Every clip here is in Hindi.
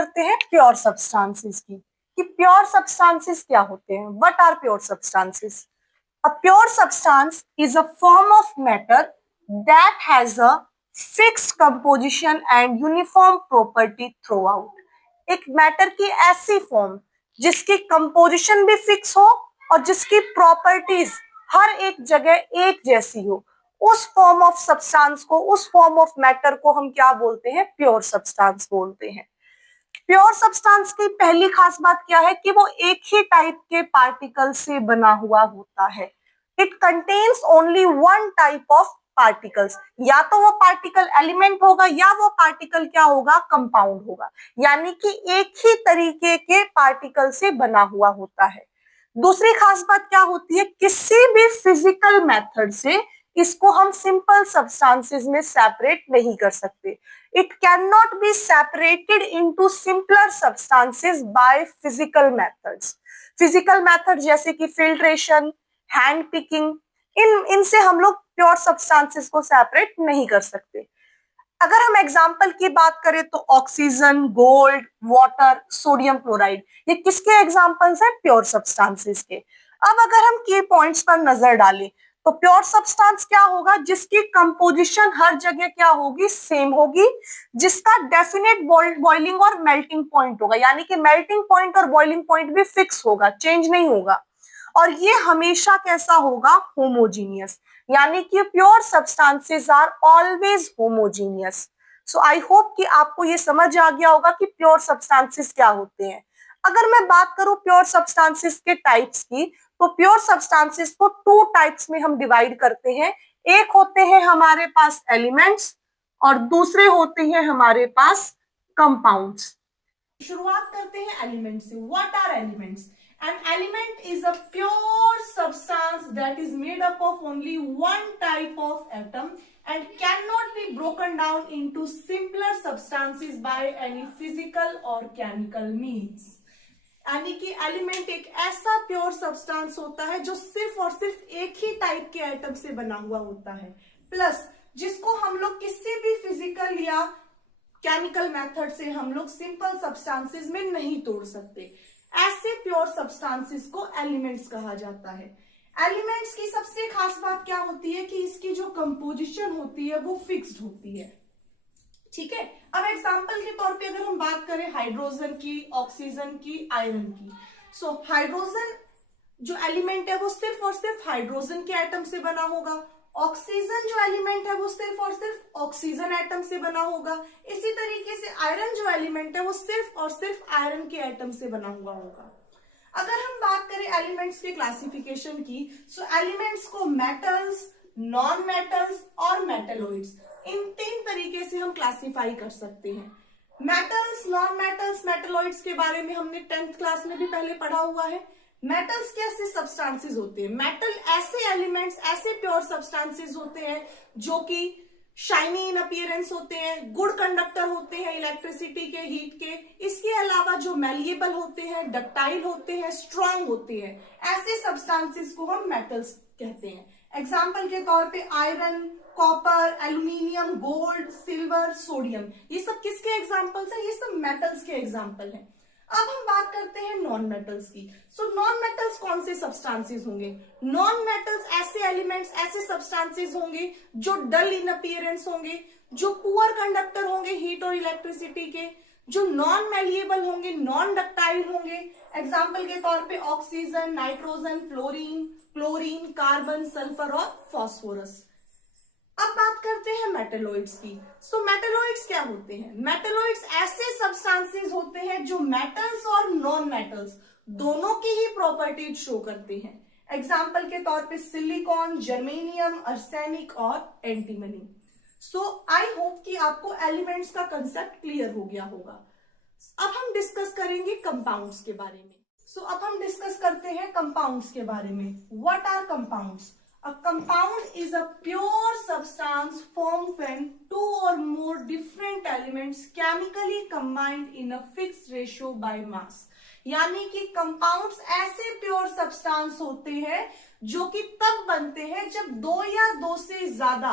करते हैं प्योर सब्सटेंसेस की, कि प्योर सब्सटेंसेस क्या होते हैं, what are pure substances. A pure substance is a form of matter that has a fixed composition and uniform property throughout. एक मैटर की ऐसी फॉर्म जिसकी कंपोजिशन भी फिक्स हो और जिसकी प्रॉपर्टीज हर एक जगह एक जैसी हो, उस फॉर्म ऑफ सब्सटेंस को, उस फॉर्म ऑफ मैटर को हम क्या बोलते हैं, प्योर सब्सटेंस बोलते हैं। प्योर सब्सटेंस की पहली खास बात क्या है कि वो एक ही टाइप के पार्टिकल से बना हुआ होता है। It contains only one type of particles, या तो वो पार्टिकल एलिमेंट होगा या वो पार्टिकल क्या होगा, कंपाउंड होगा, यानी कि एक ही तरीके के पार्टिकल से बना हुआ होता है। दूसरी खास बात क्या होती है, किसी भी फिजिकल मेथड से इसको हम सिंपल सब्सटेंसेस में सेपरेट नहीं कर सकते। It cannot be separated into simpler substances by physical methods. Physical methods जैसे कि फिल्ट्रेशन, हैंड पिकिंग, इनसे हम लोग प्योर सब्सटेंसेस को सेपरेट नहीं कर सकते। अगर हम एग्जाम्पल की बात करें तो oxygen, gold, water, sodium chloride, ये किसके एग्जाम्पल्स हैं, प्योर सब्सटेंसेस के। अब अगर हम की पॉइंट्स पर नजर डालें तो प्योर सब्सटेंस क्या होगा, जिसकी कंपोजिशन हर जगह क्या होगी, सेम होगी, जिसका डेफिनेट बॉइलिंग और मेल्टिंग पॉइंट होगा, यानी कि मेल्टिंग पॉइंट और बॉइलिंग पॉइंट भी फिक्स होगा, चेंज नहीं होगा, और ये हमेशा कैसा होगा, होमोजीनियस, यानी कि pure substances are always homogeneous. So I hope कि आपको ये समझ आ गया होगा कि प्योर सब्सटेंसेस क्या होते हैं। अगर मैं बात करूं प्योर सब्सटेंसेस के टाइप्स की, तो प्योर सब्सटेंसेस को टू टाइप्स में हम डिवाइड करते हैं। एक होते हैं हमारे पास एलिमेंट्स और दूसरे होते हैं हमारे पास कंपाउंड्स। शुरुआत करते हैं एलिमेंट से। What are elements? An element is a pure substance that is made up of only one type of atom and cannot be broken down into simpler substances by any physical or chemical means. यानी कि एलिमेंट एक ऐसा प्योर सब्सटेंस होता है जो सिर्फ और सिर्फ एक ही टाइप के एटम से बना हुआ होता है, प्लस जिसको हम लोग किसी भी फिजिकल या केमिकल मेथड से हम लोग सिंपल सब्सटेंसेस में नहीं तोड़ सकते। ऐसे प्योर सब्सटेंसेस को एलिमेंट्स कहा जाता है। एलिमेंट्स की सबसे खास बात क्या होती है कि इसकी जो कंपोजिशन होती है वो फिक्स्ड होती है। ठीक है, अब एग्जांपल के तौर पे अगर हम बात करें हाइड्रोजन की, ऑक्सीजन की, आयरन की, सो हाइड्रोजन जो एलिमेंट है वो सिर्फ और सिर्फ हाइड्रोजन के एटम से बना होगा। ऑक्सीजन जो एलिमेंट है वो सिर्फ और सिर्फ ऑक्सीजन एटम से बना होगा। इसी तरीके से आयरन जो एलिमेंट है वो सिर्फ और सिर्फ आयरन के एटम से बना हुआ होगा। अगर हम बात करें एलिमेंट्स के क्लासिफिकेशन की, सो एलिमेंट्स को मेटल्स, नॉन मेटल्स और मेटलॉइड्स, इन तीन तरीके से हम क्लासिफाई कर सकते हैं। मेटल्स, नॉन मेटल्स, मेटलॉइड्स के बारे में हमने 10th क्लास में भी पहले पढ़ा हुआ है। मेटल्स कैसे सब्सटेंसेस होते हैं? मेटल ऐसे एलिमेंट्स, ऐसे प्योर सब्सटेंसेस होते हैं जो कि शाइनी इन अपीयरेंस होते हैं, गुड कंडक्टर होते हैं इलेक्ट्रिसिटी के, हीट के, इसके अलावा जो मैलिएबल होते हैं, डक्टाइल होते हैं, स्ट्रांग होते हैं, ऐसे सब्सटेंसेस को हम मेटल्स कहते हैं। एग्जाम्पल के तौर पे iron, copper, aluminium, gold, silver, sodium, ये सब किसके एग्जाम्पल्स हैं? ये सब मेटल्स के एग्जाम्पल हैं। अब हम बात करते हैं नॉन मेटल्स की। सो नॉन मेटल्स कौन से सब्सटेंसेस होंगे? नॉन मेटल्स ऐसे एलिमेंट्स, ऐसे सब्सटेंसेस होंगे जो डल इन अपीयरेंस होंगे, जो पुअर कंडक्टर होंगे हीट और इलेक्ट्रिसिटी के, जो नॉन मैलिएबल होंगे, नॉन डक्टाइल होंगे। एग्जाम्पल के तौर पे oxygen, nitrogen, fluorine, chlorine, carbon, sulphur और फॉस्फोरस। अब बात करते हैं मेटलॉइड्स की। सो मेटलॉइड्स क्या होते हैं? मेटलॉइड्स ऐसे सब्सटेंसेस होते हैं जो मेटल्स और नॉन मेटल्स दोनों की ही प्रॉपर्टीज शो करते हैं। एग्जाम्पल के तौर पे सिलिकॉन, जर्मेनियम, आर्सेनिक और एंटीमनी। सो आई होप कि आपको एलिमेंट्स का कंसेप्ट क्लियर हो गया होगा। अब हम डिस्कस करेंगे कंपाउंड्स के बारे में। सो अब हम डिस्कस करते हैं कंपाउंड्स के बारे में। What are compounds? A compound is a pure substance formed when two or more different elements chemically combined in a fixed ratio by mass. यानी कि कंपाउंड्स ऐसे प्योर सब्सटेंस होते हैं जो कि तब बनते हैं जब दो या दो से ज्यादा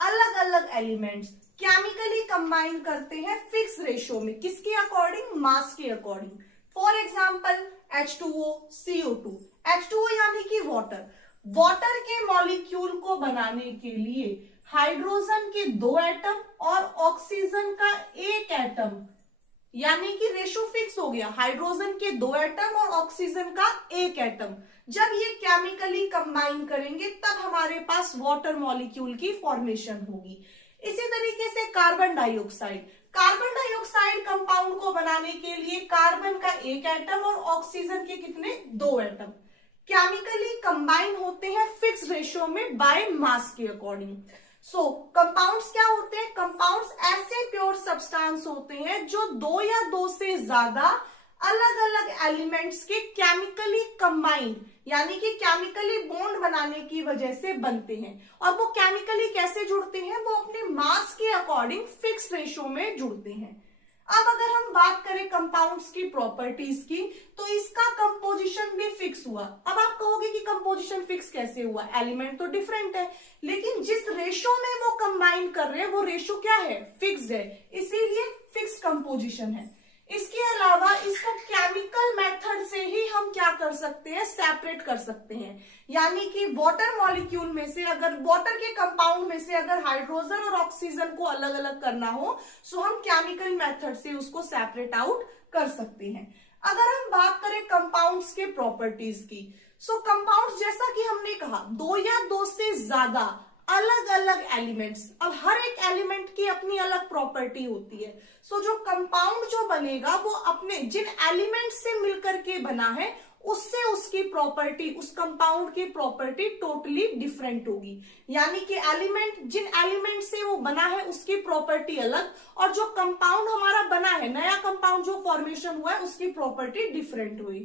अलग अलग एलिमेंट्स केमिकली कंबाइन करते हैं फिक्स रेशियो में, किसके अकॉर्डिंग, मास के according. For example H2O, CO2। H2O यानी कि वाटर, वाटर के मॉलिक्यूल को बनाने के लिए हाइड्रोजन के 2 एटम और ऑक्सीजन का 1 एटम, यानी कि रेशो फिक्स हो गया, हाइड्रोजन के 2 एटम और ऑक्सीजन का 1 एटम। जब ये केमिकली कंबाइन करेंगे तब हमारे पास वाटर मॉलिक्यूल की फॉर्मेशन होगी। इसी तरीके से carbon dioxide, carbon dioxide compound को बनाने के लिए कार्बन का 1 एटम और ऑक्सीजन के कितने, 2 एटम, केमिकली कंबाइन होते हैं फिक्स रेशियो में बाय मास के अकॉर्डिंग। सो कंपाउंड्स क्या होते हैं, कंपाउंड्स ऐसे प्योर सब्सटेंस होते हैं जो 2 या 2 से ज्यादा अलग अलग एलिमेंट्स के केमिकली कंबाइंड, यानी कि केमिकली बॉन्ड बनाने की वजह से बनते हैं। और वो केमिकली कैसे जुड़ते हैं, वो अपने मास के अकॉर्डिंग फिक्स रेशियो में जुड़ते हैं। अब अगर हम बात करें कंपाउंड्स की प्रॉपर्टीज की, तो इसका कंपोजिशन भी फिक्स हुआ। अब आप कहोगे कि कंपोजिशन फिक्स कैसे हुआ, एलिमेंट तो डिफरेंट है, लेकिन जिस रेशो में वो कंबाइन कर रहे हैं वो रेशो क्या है, फिक्स्ड है, इसीलिए फिक्स कंपोजिशन है। इसके अलावा इसको केमिकल मेथड से ही हम क्या कर सकते हैं, सेपरेट कर सकते हैं। यानी कि वाटर मॉलिक्यूल में से, अगर वाटर के कंपाउंड में से अगर हाइड्रोजन और ऑक्सीजन को अलग अलग करना हो, सो हम केमिकल मेथड से उसको सेपरेट आउट कर सकते हैं। अगर हम बात करें कंपाउंड्स के प्रॉपर्टीज की, सो कंपाउंड्स जैसा कि हमने कहा 2 या 2 से ज्यादा अलग अलग एलिमेंट्स, अब हर एक एलिमेंट की अपनी अलग प्रॉपर्टी होती है। सो जो कंपाउंड जो बनेगा वो अपने जिन एलिमेंट से मिलकर के बना है उससे उसकी प्रॉपर्टी, उस कंपाउंड की प्रॉपर्टी टोटली डिफरेंट होगी। यानी कि एलिमेंट, जिन एलिमेंट से वो बना है उसकी प्रॉपर्टी अलग, और जो कंपाउंड हमारा बना है, नया कंपाउंड जो फॉर्मेशन हुआ है, उसकी प्रॉपर्टी डिफरेंट हुई।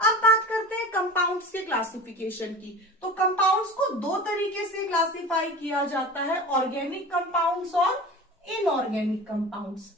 अब बात करते हैं कंपाउंड्स के क्लासिफिकेशन की। तो कंपाउंड्स को 2 तरीके से क्लासिफाई किया जाता है, ऑर्गेनिक कंपाउंड्स और इनऑर्गेनिक कंपाउंड्स।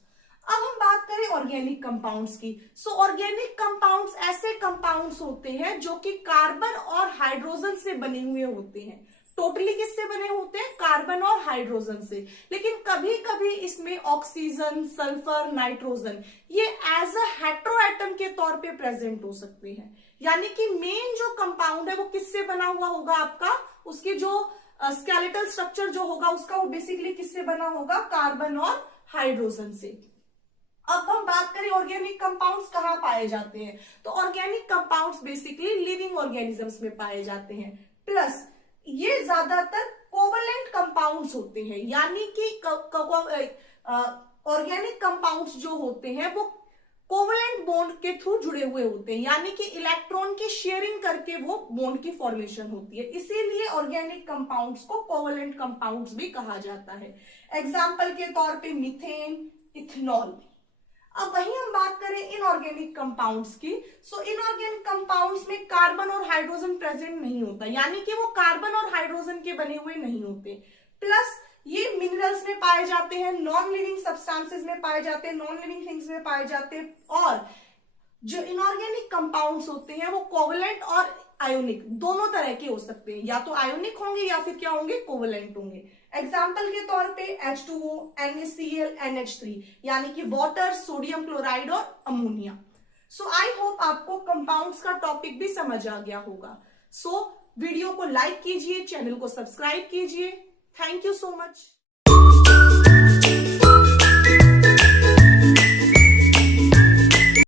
अब हम बात करें ऑर्गेनिक कंपाउंड्स की। सो ऑर्गेनिक कंपाउंड्स ऐसे कंपाउंड्स होते हैं जो कि कार्बन और हाइड्रोजन से बने हुए होते हैं। टोटली किससे बने होते हैं, कार्बन और हाइड्रोजन से, लेकिन कभी कभी इसमें ऑक्सीजन, सल्फर, नाइट्रोजन ये एज अ हेटेरो एटम के तौर पे प्रेजेंट हो सकते हैं। यानी कि मेन जो कंपाउंड है वो किससे बना हुआ होगा, आपका उसकी जो स्केलेटल स्ट्रक्चर जो होगा उसका वो बेसिकली किससे बना होगा, कार्बन और हाइड्रोजन से। अब हम बात करें ऑर्गेनिक कंपाउंड्स कहाँ पाए जाते हैं, तो organic compounds basically living organisms में पाए जाते हैं। प्लस ये ज्यादातर कोवलेंट कंपाउंड्स होते हैं, यानी कि ऑर्गेनिक कंपाउंड्स जो होते हैं वो कोवलेंट बॉन्ड के थ्रू जुड़े हुए होते हैं, यानी कि इलेक्ट्रॉन की शेयरिंग करके वो बॉन्ड की फॉर्मेशन होती है। इसीलिए ऑर्गेनिक कंपाउंड्स को कोवलेंट कंपाउंड्स भी कहा जाता है। एग्जाम्पल के तौर पे मीथेन, इथेनॉल। अब वही हम बात करें इनऑर्गेनिक कंपाउंड्स की। सो इनऑर्गेनिक कंपाउंड्स में कार्बन और हाइड्रोजन प्रेजेंट नहीं होता, यानी कि वो कार्बन और हाइड्रोजन के बने हुए नहीं होते। प्लस ये मिनरल्स में पाए जाते हैं, नॉन लिविंग सब्सटेंसेस में पाए जाते हैं, नॉन लिविंग थिंग्स में पाए जाते हैं। और जो इनऑर्गेनिक कंपाउंड्स होते हैं वो कोवलेंट और आयोनिक दोनों तरह के हो सकते हैं, या तो आयोनिक होंगे या फिर क्या होंगे, कोवलेंट होंगे। एग्जाम्पल के तौर पे H2O, NaCl, NH3, यानी कि वाटर, सोडियम क्लोराइड और अमोनिया। सो आई होप आपको कंपाउंड्स का टॉपिक भी समझ आ गया होगा। सो वीडियो को लाइक कीजिए, चैनल को सब्सक्राइब कीजिए। Thank you so much.